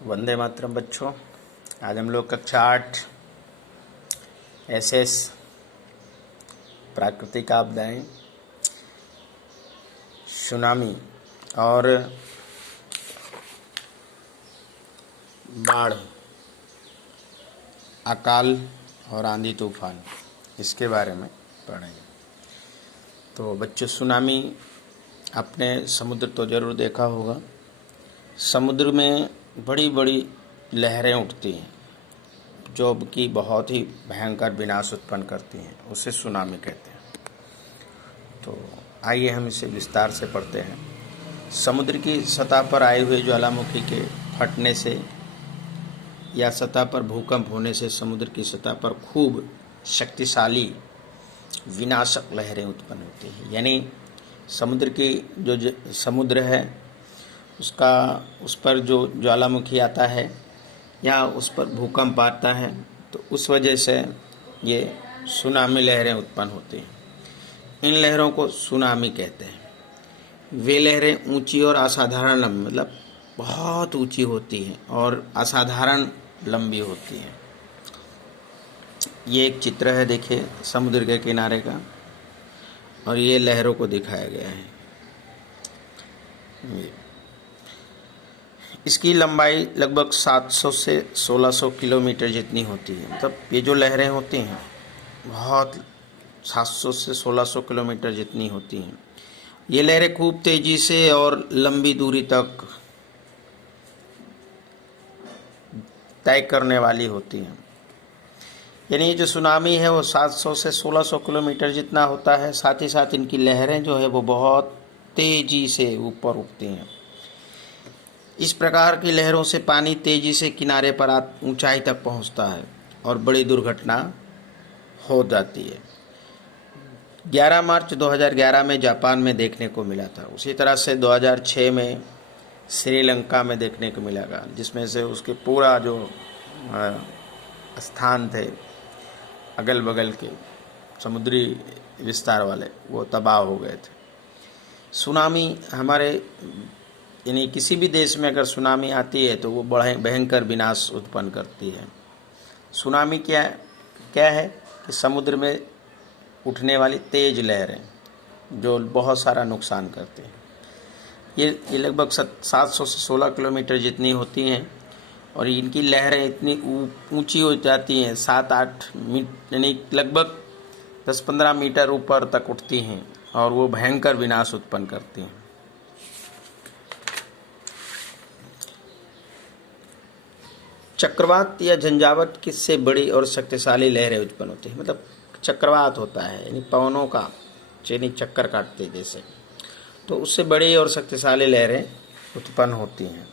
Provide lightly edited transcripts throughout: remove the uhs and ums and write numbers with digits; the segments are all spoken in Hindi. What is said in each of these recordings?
वंदे मातरम बच्चों। आज हम लोग कक्षा 8 एसएस प्राकृतिक आपदाएं, सुनामी और बाढ़, अकाल और आंधी तूफान, इसके बारे में पढ़ेंगे। तो बच्चों, सुनामी आपने समुद्र तो ज़रूर देखा होगा। समुद्र में बड़ी बड़ी लहरें उठती हैं जो कि बहुत ही भयंकर विनाश उत्पन्न करती हैं, उसे सुनामी कहते हैं। तो आइए हम इसे विस्तार से पढ़ते हैं। समुद्र की सतह पर आए हुए ज्वालामुखी के फटने से या सतह पर भूकंप होने से समुद्र की सतह पर खूब शक्तिशाली विनाशक लहरें उत्पन्न होती हैं। यानी समुद्र की जो समुद्र है उस पर जो ज्वालामुखी आता है या उस पर भूकंप आता है, तो उस वजह से ये सुनामी लहरें उत्पन्न होती हैं। इन लहरों को सुनामी कहते हैं। वे लहरें ऊंची और असाधारण लंबी, मतलब बहुत ऊंची होती हैं और असाधारण लंबी होती हैं। ये एक चित्र है, देखिए, समुद्र के किनारे का, और ये लहरों को दिखाया गया है। इसकी लंबाई लगभग 700 से 1600 किलोमीटर जितनी होती है। मतलब ये जो लहरें होती हैं बहुत 700 से 1600 किलोमीटर जितनी होती हैं। ये लहरें खूब तेजी से और लंबी दूरी तक तय करने वाली होती हैं। यानी ये जो सुनामी है वो 700 से 1600 किलोमीटर जितना होता है। साथ ही साथ इनकी लहरें जो है वो बहुत तेजी से ऊपर उठती हैं। इस प्रकार की लहरों से पानी तेजी से किनारे पर ऊंचाई तक पहुंचता है और बड़ी दुर्घटना हो जाती है। 11 मार्च 2011 में जापान में देखने को मिला था। उसी तरह से 2006 में श्रीलंका में देखने को मिलेगा, जिसमें से उसके पूरा जो स्थान थे अगल बगल के समुद्री विस्तार वाले, वो तबाह हो गए थे। सुनामी हमारे यानी किसी भी देश में अगर सुनामी आती है तो वो बड़े भयंकर विनाश उत्पन्न करती है। सुनामी क्या है कि समुद्र में उठने वाली तेज लहरें जो बहुत सारा नुकसान करती हैं। ये लगभग 700 से 16 किलोमीटर जितनी होती हैं और इनकी लहरें इतनी ऊंची हो जाती हैं, 7-8 मीटर यानी लगभग 10-15 मीटर ऊपर तक उठती हैं और वो भयंकर विनाश उत्पन्न करती हैं। चक्रवात या झंझावत किससे बड़ी और शक्तिशाली लहरें उत्पन्न होती हैं। मतलब चक्रवात होता है यानी पवनों का यानी चक्कर काटते जैसे, तो उससे बड़ी और शक्तिशाली लहरें उत्पन्न होती हैं।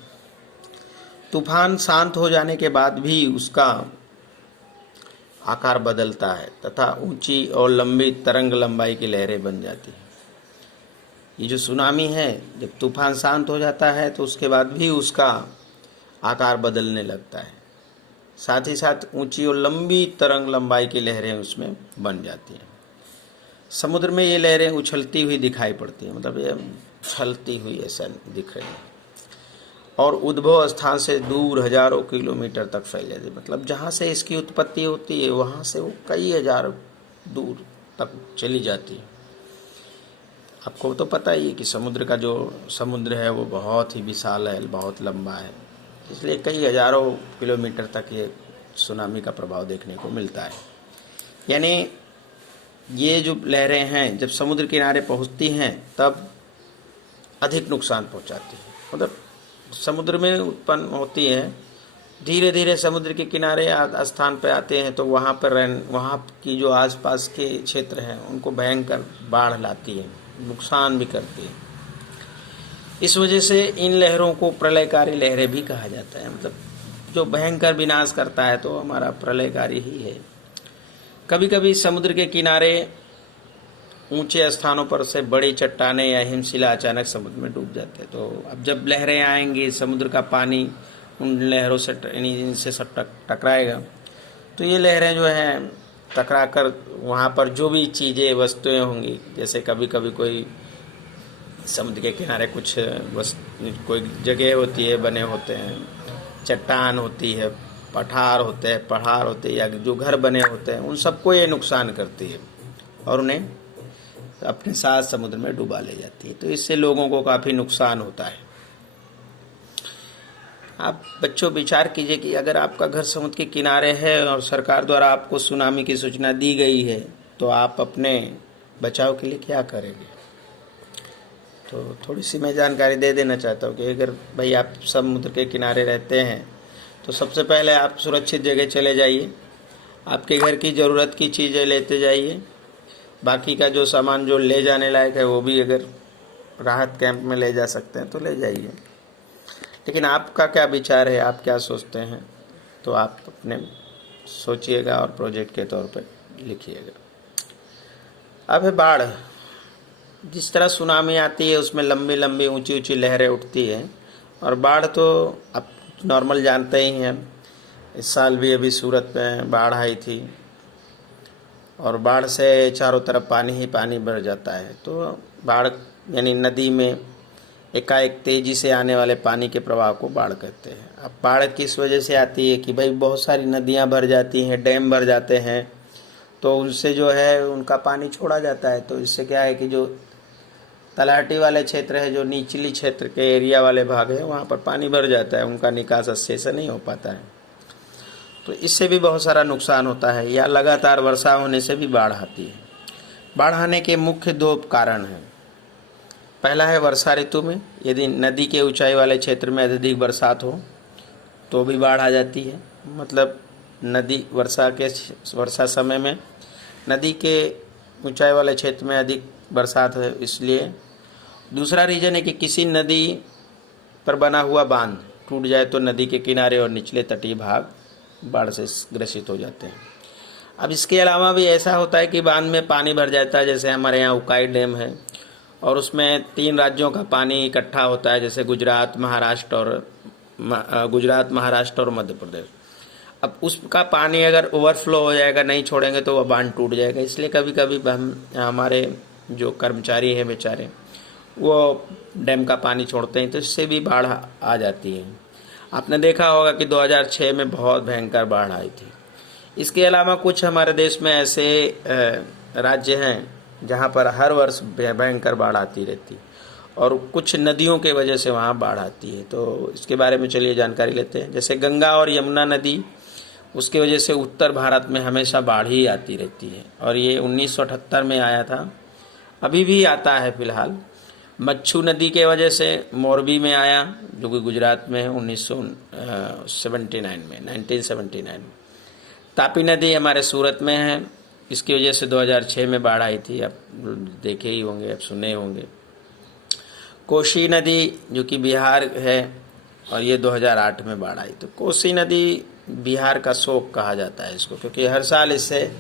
तूफान शांत हो जाने के बाद भी उसका आकार बदलता है तथा ऊंची और लंबी तरंग लंबाई की लहरें बन जाती हैं। ये जो सुनामी है, जब तूफान शांत हो जाता है तो उसके बाद भी उसका आकार बदलने लगता है। साथ ही साथ ऊंची और लंबी तरंग लंबाई की लहरें उसमें बन जाती हैं। समुद्र में ये लहरें उछलती हुई दिखाई पड़ती हैं, मतलब ये उछलती हुई ऐसा दिख रही है, और उद्भव स्थान से दूर हजारों किलोमीटर तक फैल जाती है। मतलब जहाँ से इसकी उत्पत्ति होती है वहाँ से वो कई हजार दूर तक चली जाती है। आपको तो पता ही है कि समुद्र का जो समुद्र है वो बहुत ही विशाल है, बहुत लंबा है, इसलिए कई हजारों किलोमीटर तक ये सुनामी का प्रभाव देखने को मिलता है। यानी ये जो लहरें हैं जब समुद्र किनारे पहुंचती हैं तब अधिक नुकसान पहुंचाती हैं। मतलब समुद्र में उत्पन्न होती हैं, धीरे धीरे समुद्र के किनारे स्थान पर आते हैं तो वहाँ की जो आसपास के क्षेत्र हैं उनको भयंकर बाढ़ लाती है, नुकसान भी करती है। इस वजह से इन लहरों को प्रलयकारी लहरें भी कहा जाता है। मतलब जो भयंकर विनाश करता है तो हमारा प्रलयकारी ही है। कभी कभी समुद्र के किनारे ऊंचे स्थानों पर से बड़ी चट्टानें या हिमशिला अचानक समुद्र में डूब जाते हैं। तो अब जब लहरें आएंगी, समुद्र का पानी उन लहरों से इनसे टकराएगा, तो ये लहरें जो हैं टकरा कर वहाँ पर जो भी चीज़ें वस्तुएं होंगी, जैसे कभी कभी कोई समुद्र के किनारे कोई जगह होती है, बने होते हैं चट्टान होती है, पठार होते हैं, पहाड़ होते हैं, या जो घर बने होते हैं, उन सबको ये नुकसान करती है और उन्हें अपने साथ समुद्र में डुबा ले जाती है। तो इससे लोगों को काफ़ी नुकसान होता है। आप बच्चों विचार कीजिए कि अगर आपका घर समुद्र के किनारे है और सरकार द्वारा आपको सुनामी की सूचना दी गई है, तो आप अपने बचाव के लिए क्या करेंगे। तो थोड़ी सी मैं जानकारी दे देना चाहता हूँ कि अगर भाई आप समुद्र के किनारे रहते हैं तो सबसे पहले आप सुरक्षित जगह चले जाइए, आपके घर की ज़रूरत की चीज़ें लेते जाइए, बाकी का जो सामान जो ले जाने लायक है वो भी अगर राहत कैंप में ले जा सकते हैं तो ले जाइए। लेकिन आपका क्या विचार है, आप क्या सोचते हैं, तो आप अपने सोचिएगा और प्रोजेक्ट के तौर पर लिखिएगा। अब है बाढ़। जिस तरह सुनामी आती है उसमें लंबी लंबी ऊंची ऊंची लहरें उठती हैं, और बाढ़ तो आप नॉर्मल जानते ही हैं। इस साल भी अभी सूरत में बाढ़ आई थी और बाढ़ से चारों तरफ पानी ही पानी भर जाता है। तो बाढ़ यानी नदी में एकाएक तेज़ी से आने वाले पानी के प्रवाह को बाढ़ कहते हैं। अब बाढ़ किस वजह से आती है कि भाई बहुत सारी नदियां भर जाती हैं, डैम भर जाते हैं, तो उनसे जो है उनका पानी छोड़ा जाता है। तो इससे क्या है कि जो तलहटी वाले क्षेत्र है, जो निचली क्षेत्र के एरिया वाले भाग है, वहाँ पर पानी भर जाता है, उनका निकास अच्छे से नहीं हो पाता है। तो इससे भी बहुत सारा नुकसान होता है। या लगातार वर्षा होने से भी बाढ़ आती है। बाढ़ आने के मुख्य दो कारण हैं। पहला है वर्षा ऋतु में, यदि नदी के ऊंचाई वाले क्षेत्र में अत्यधिक बरसात हो तो भी बाढ़ आ जाती है। मतलब नदी वर्षा समय में नदी के ऊंचाई वाले क्षेत्र में अधिक बरसात है, इसलिए। दूसरा रीजन है कि किसी नदी पर बना हुआ बांध टूट जाए तो नदी के किनारे और निचले तटीय भाग बाढ़ से ग्रसित हो जाते हैं। अब इसके अलावा भी ऐसा होता है कि बांध में पानी भर जाता है, जैसे हमारे यहाँ उकाई डैम है और उसमें 3 राज्यों का पानी इकट्ठा होता है, जैसे गुजरात, महाराष्ट्र और मध्य प्रदेश। अब उसका पानी अगर ओवरफ्लो हो जाएगा, नहीं छोड़ेंगे तो वह बांध टूट जाएगा। इसलिए कभी कभी हमारे जो कर्मचारी हैं बेचारे, वो डैम का पानी छोड़ते हैं, तो इससे भी बाढ़ आ जाती है। आपने देखा होगा कि 2006 में बहुत भयंकर बाढ़ आई थी। इसके अलावा कुछ हमारे देश में ऐसे राज्य हैं जहाँ पर हर वर्ष भयंकर बाढ़ आती रहती, और कुछ नदियों के वजह से वहाँ बाढ़ आती है। तो इसके बारे में चलिए जानकारी लेते हैं। जैसे गंगा और यमुना नदी, उसके वजह से उत्तर भारत में हमेशा बाढ़ ही आती रहती है, और ये 1978 में आया था, अभी भी आता है फिलहाल। मच्छू नदी के वजह से मोरबी में आया, जो कि गुजरात में है, 1979 में। तापी नदी हमारे सूरत में है, इसकी वजह से 2006 में बाढ़ आई थी, आप देखे ही होंगे, आप सुने होंगे। कोसी नदी जो कि बिहार है, और ये 2008 में बाढ़ आई। तो कोसी नदी बिहार का शोक कहा जाता है इसको, क्योंकि हर साल इससे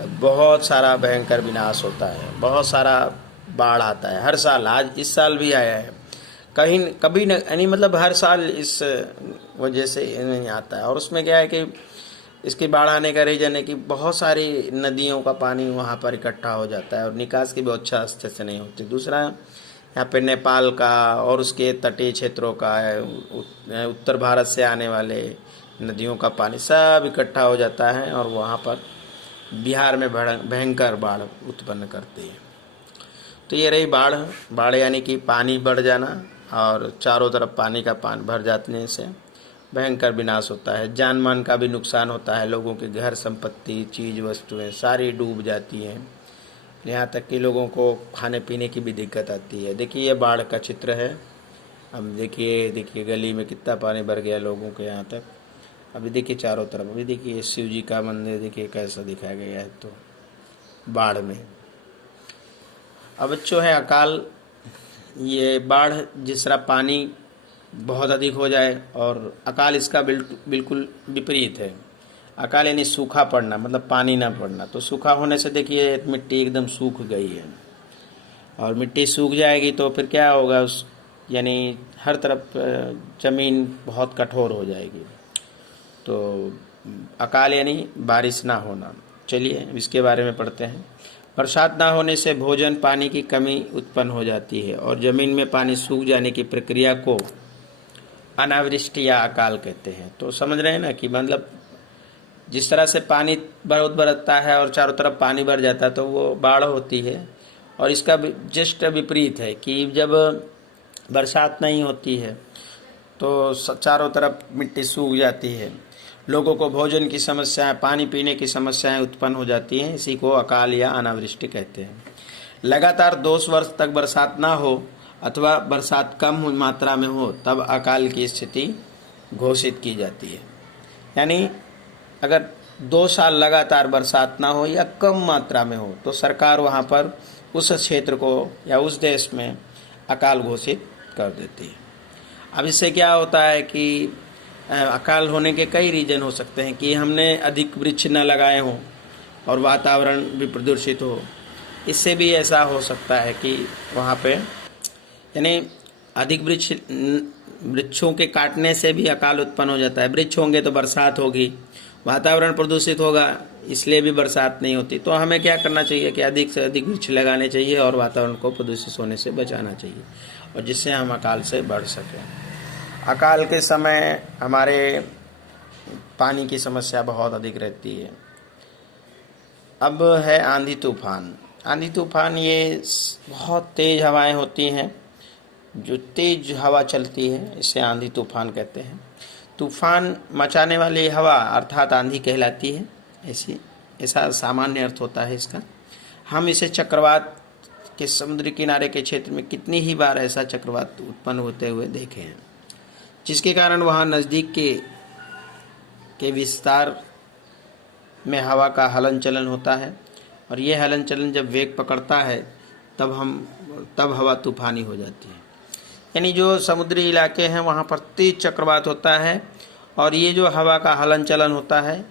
बहुत सारा भयंकर विनाश होता है, बहुत सारा बाढ़ आता है हर साल। आज इस साल भी आया है, कभी नहीं, मतलब हर साल इस वजह से नहीं आता है। और उसमें क्या है कि इसकी बाढ़ आने का रीजन है कि बहुत सारी नदियों का पानी वहाँ पर इकट्ठा हो जाता है और निकास की भी अच्छा अच्छे से नहीं होती। दूसरा, यहाँ पे नेपाल का और उसके तटीय क्षेत्रों का, उत्तर भारत से आने वाले नदियों का पानी सब इकट्ठा हो जाता है और वहाँ पर बिहार में भयंकर बाढ़ उत्पन्न करती है। तो ये रही बाढ़ यानी कि पानी बढ़ जाना, और चारों तरफ पानी का भर जाने से भयंकर विनाश होता है। जान मान का भी नुकसान होता है, लोगों के घर संपत्ति, चीज़ वस्तुएं सारी डूब जाती हैं, यहाँ तक कि लोगों को खाने पीने की भी दिक्कत आती है। देखिए ये बाढ़ का चित्र है। अब देखिए गली में कितना पानी भर गया लोगों के यहाँ तक। अभी देखिए चारों तरफ, अभी देखिए शिव जी का मंदिर देखिए कैसा दिखाया गया है तो बाढ़ में। अब जो है अकाल, ये बाढ़ जिस तरह पानी बहुत अधिक हो जाए, और अकाल इसका बिल्कुल विपरीत है। अकाल यानी सूखा पड़ना, मतलब पानी ना पड़ना। तो सूखा होने से देखिए मिट्टी एकदम सूख गई है, और मिट्टी सूख जाएगी तो फिर क्या होगा, यानी हर तरफ ज़मीन बहुत कठोर हो जाएगी। तो अकाल यानी बारिश ना होना। चलिए इसके बारे में पढ़ते हैं। बरसात ना होने से भोजन पानी की कमी उत्पन्न हो जाती है और ज़मीन में पानी सूख जाने की प्रक्रिया को अनावृष्टि या अकाल कहते हैं। तो समझ रहे हैं ना कि मतलब जिस तरह से पानी बहुत बरसता है और चारों तरफ पानी भर जाता है तो वो बाढ़ होती है, और इसका जस्ट विपरीत है कि जब बरसात नहीं होती है तो चारों तरफ मिट्टी सूख जाती है, लोगों को भोजन की समस्याएं, पानी पीने की समस्याएं उत्पन्न हो जाती हैं। इसी को अकाल या अनावृष्टि कहते हैं। लगातार 2 वर्ष तक बरसात ना हो अथवा बरसात कम मात्रा में हो तब अकाल की स्थिति घोषित की जाती है। यानी अगर 2 साल लगातार बरसात ना हो या कम मात्रा में हो तो सरकार वहाँ पर उस क्षेत्र को या उस देश में अकाल घोषित कर देती है। अब इससे क्या होता है कि अकाल होने के कई रीजन हो सकते हैं कि हमने अधिक वृक्ष न लगाए हों और वातावरण भी प्रदूषित हो, इससे भी ऐसा हो सकता है कि वहाँ पे यानी अधिक वृक्षों के काटने से भी अकाल उत्पन्न हो जाता है। वृक्ष होंगे तो बरसात होगी, वातावरण प्रदूषित होगा इसलिए भी बरसात नहीं होती। तो हमें क्या करना चाहिए कि अधिक से अधिक वृक्ष लगाने चाहिए और वातावरण को प्रदूषित होने से बचाना चाहिए, और जिससे हम अकाल से बच सकें। अकाल के समय हमारे पानी की समस्या बहुत अधिक रहती है। अब है आंधी तूफान। आंधी तूफान ये बहुत तेज़ हवाएं होती हैं, जो तेज़ हवा चलती है इसे आंधी तूफान कहते हैं। तूफान मचाने वाली हवा अर्थात आंधी कहलाती है। ऐसा सामान्य अर्थ होता है इसका। हम इसे चक्रवात के समुद्री किनारे के क्षेत्र में कितनी ही बार ऐसा चक्रवात उत्पन्न होते हुए देखे हैं, जिसके कारण वहाँ नज़दीक के विस्तार में हवा का हलन चलन होता है, और ये हलन चलन जब वेग पकड़ता है तब हवा तूफानी हो जाती है। यानी जो समुद्री इलाके हैं वहाँ पर तेज चक्रवात होता है, और ये जो हवा का हलन चलन होता है,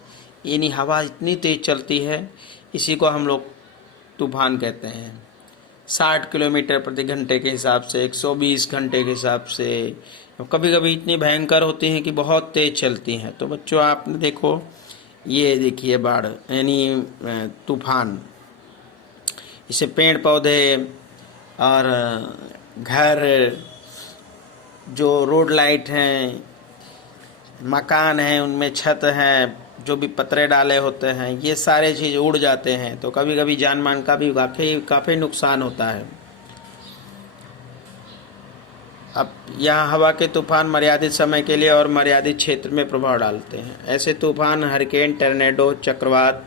यानी हवा इतनी तेज चलती है, इसी को हम लोग तूफान कहते हैं। 60 किलोमीटर प्रति घंटे के हिसाब से, 120 घंटे के हिसाब से, कभी कभी इतनी भयंकर होती हैं कि बहुत तेज चलती हैं। तो बच्चों आपने देखो, ये देखिए बाढ़ यानी तूफान, इसे पेड़ पौधे और घर, जो रोड लाइट हैं, मकान हैं, उनमें छत हैं, जो भी पतरे डाले होते हैं, ये सारे चीज़ उड़ जाते हैं। तो कभी कभी जान मान का भी काफ़ी नुकसान होता है। अब यहाँ हवा के तूफान मर्यादित समय के लिए और मर्यादित क्षेत्र में प्रभाव डालते हैं। ऐसे तूफान हरिकेन, टर्नेडो, चक्रवात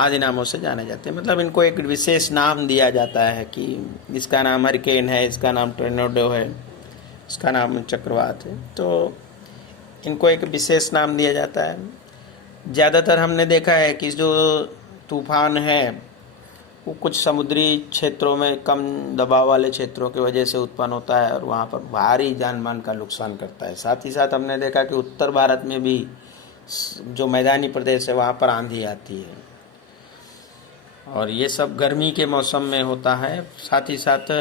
आदि नामों से जाने जाते हैं। मतलब इनको एक विशेष नाम दिया जाता है कि इसका नाम हरिकेन है, इसका नाम टर्नेडो है, इसका नाम चक्रवात है। तो इनको एक विशेष नाम दिया जाता है। ज़्यादातर हमने देखा है कि जो तूफान है वो कुछ समुद्री क्षेत्रों में, कम दबाव वाले क्षेत्रों की वजह से उत्पन्न होता है और वहाँ पर भारी जान मान का नुकसान करता है। साथ ही साथ हमने देखा कि उत्तर भारत में भी जो मैदानी प्रदेश है वहाँ पर आंधी आती है, और ये सब गर्मी के मौसम में होता है। साथ ही साथ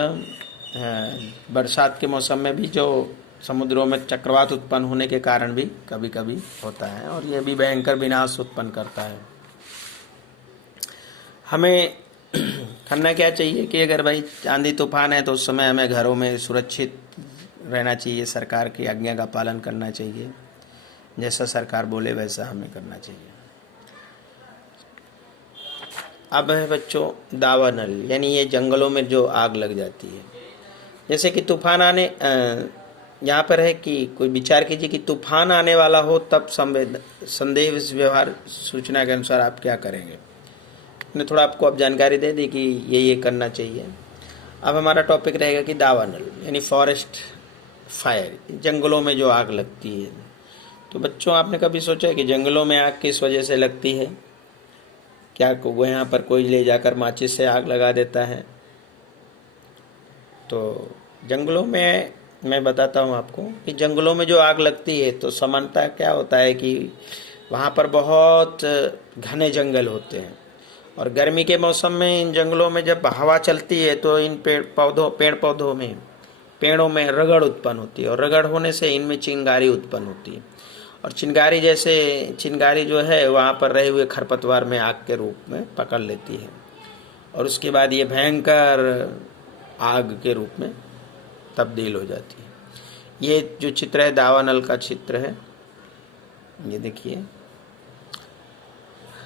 बरसात के मौसम में भी जो समुद्रों में चक्रवात उत्पन्न होने के कारण भी कभी कभी होता है, और ये भी भयंकर विनाश उत्पन्न करता है। हमें करना क्या चाहिए कि अगर भाई आंधी तूफान है तो उस समय हमें घरों में सुरक्षित रहना चाहिए, सरकार की आज्ञा का पालन करना चाहिए, जैसा सरकार बोले वैसा हमें करना चाहिए। अब है बच्चों दावानल, यानी ये जंगलों में जो आग लग जाती है। जैसे कि तूफान आने यहाँ पर है कि कोई विचार कीजिए कि तूफान आने वाला हो तब संदेह व्यवहार सूचना के अनुसार आप क्या करेंगे। मैंने थोड़ा आपको अब जानकारी दे दी कि ये करना चाहिए। अब हमारा टॉपिक रहेगा कि दावानल यानी फॉरेस्ट फायर, जंगलों में जो आग लगती है। तो बच्चों आपने कभी सोचा है कि जंगलों में आग किस वजह से लगती है? क्या वो यहाँ पर कोई ले जाकर माचिस से आग लगा देता है? तो जंगलों में मैं बताता हूँ आपको कि जंगलों में जो आग लगती है तो सामान्यतः क्या होता है कि वहाँ पर बहुत घने जंगल होते हैं, और गर्मी के मौसम में इन जंगलों में जब हवा चलती है तो इन पेड़ों में रगड़ उत्पन्न होती है, और रगड़ होने से इनमें चिंगारी उत्पन्न होती है, और चिंगारी जो है वहाँ पर रहे हुए खरपतवार में आग के रूप में पकड़ लेती है, और उसके बाद ये भयंकर आग के रूप में तब्दील हो जाती है। ये जो चित्र है दावानल का चित्र है। ये देखिए,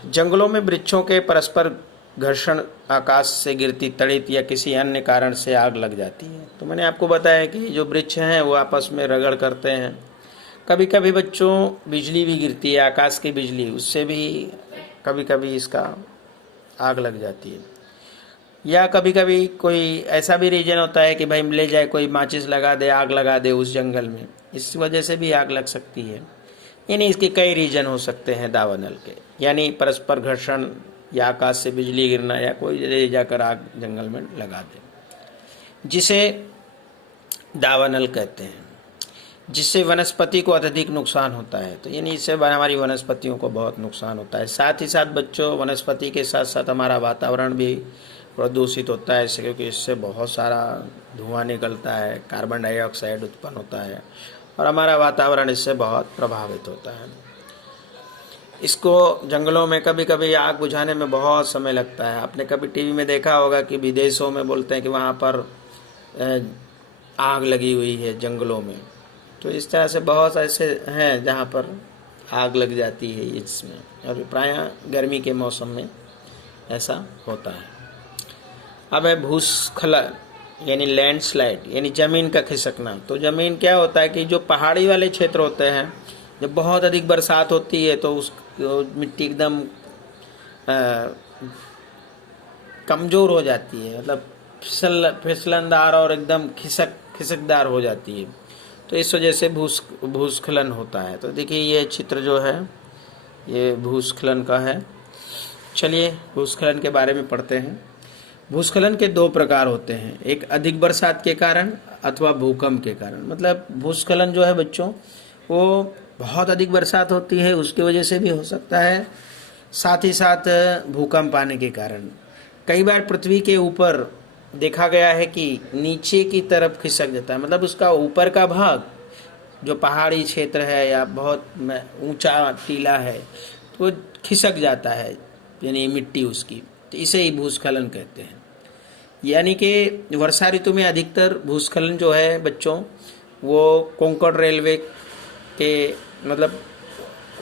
जंगलों में वृक्षों के परस्पर घर्षण, आकाश से गिरती तड़ित या किसी अन्य कारण से आग लग जाती है। तो मैंने आपको बताया कि जो वृक्ष हैं वो आपस में रगड़ करते हैं। कभी कभी बच्चों बिजली भी गिरती है, आकाश की बिजली, उससे भी कभी कभी इसका आग लग जाती है। या कभी कभी कोई ऐसा भी रीजन होता है कि भाई ले जाए कोई माचिस लगा दे, आग लगा दे उस जंगल में, इस वजह से भी आग लग सकती है। यानी इसके कई रीजन हो सकते हैं दावानल के, यानी परस्पर घर्षण या आकाश से बिजली गिरना या कोई ले जाकर आग जंगल में लगा दे, जिसे दावानल कहते हैं, जिससे वनस्पति को अत्यधिक नुकसान होता है। तो यानी इससे हमारी वनस्पतियों को बहुत नुकसान होता है। साथ ही साथ बच्चों, वनस्पति के साथ साथ हमारा वातावरण भी प्रदूषित होता है इससे, क्योंकि इससे बहुत सारा धुआं निकलता है, कार्बन डाइऑक्साइड उत्पन्न होता है और हमारा वातावरण इससे बहुत प्रभावित होता है। इसको जंगलों में कभी कभी आग बुझाने में बहुत समय लगता है। आपने कभी टीवी में देखा होगा कि विदेशों में बोलते हैं कि वहाँ पर आग लगी हुई है जंगलों में। तो इस तरह से बहुत ऐसे हैं जहाँ पर आग लग जाती है इसमें, और प्रायः गर्मी के मौसम में ऐसा होता है। अब है भूस्खलन यानी लैंडस्लाइड, यानी ज़मीन का खिसकना। तो ज़मीन क्या होता है कि जो पहाड़ी वाले क्षेत्र होते हैं, जब बहुत अधिक बरसात होती है तो उस मिट्टी एकदम कमज़ोर हो जाती है, मतलब फिसलनदार और एकदम खिसकदार हो जाती है। तो इस वजह से भूस्खलन होता है। तो देखिए ये चित्र जो है ये भूस्खलन का है। चलिए भूस्खलन के बारे में पढ़ते हैं। भूस्खलन के दो प्रकार होते हैं, एक अधिक बरसात के कारण अथवा भूकंप के कारण। मतलब भूस्खलन जो है बच्चों, वो बहुत अधिक बरसात होती है उसकी वजह से भी हो सकता है, साथ ही साथ भूकंप आने के कारण। कई बार पृथ्वी के ऊपर देखा गया है कि नीचे की तरफ खिसक जाता है, मतलब उसका ऊपर का भाग जो पहाड़ी क्षेत्र है या बहुत ऊंचा टीला है तो खिसक जाता है, यानी मिट्टी उसकी। तो इसे ही भूस्खलन कहते हैं। यानी कि वर्षा ऋतु में अधिकतर भूस्खलन जो है बच्चों, वो कोंकण रेलवे के मतलब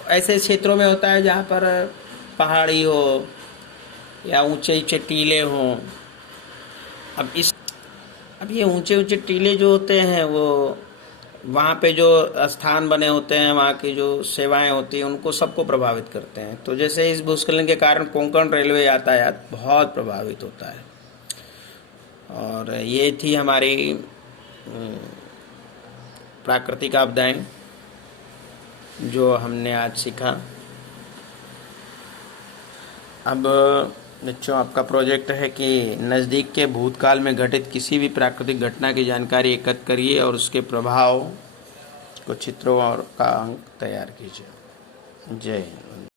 ऐसे क्षेत्रों में होता है जहाँ पर पहाड़ी हो या ऊंचे ऊंचे टीले हों। अब ये ऊंचे ऊंचे टीले जो होते हैं वो वहाँ पे जो स्थान बने होते हैं, वहाँ की जो सेवाएं होती हैं, उनको सबको प्रभावित करते हैं। तो जैसे इस भूस्खलन के कारण कोंकण रेलवे यातायात बहुत प्रभावित होता है। और ये थी हमारी प्राकृतिक आपदाएं जो हमने आज सीखा। अब बच्चों आपका प्रोजेक्ट है कि नज़दीक के भूतकाल में घटित किसी भी प्राकृतिक घटना की जानकारी एकत्र करिए और उसके प्रभाव को चित्रों और का अंक तैयार कीजिए। जय हिंद।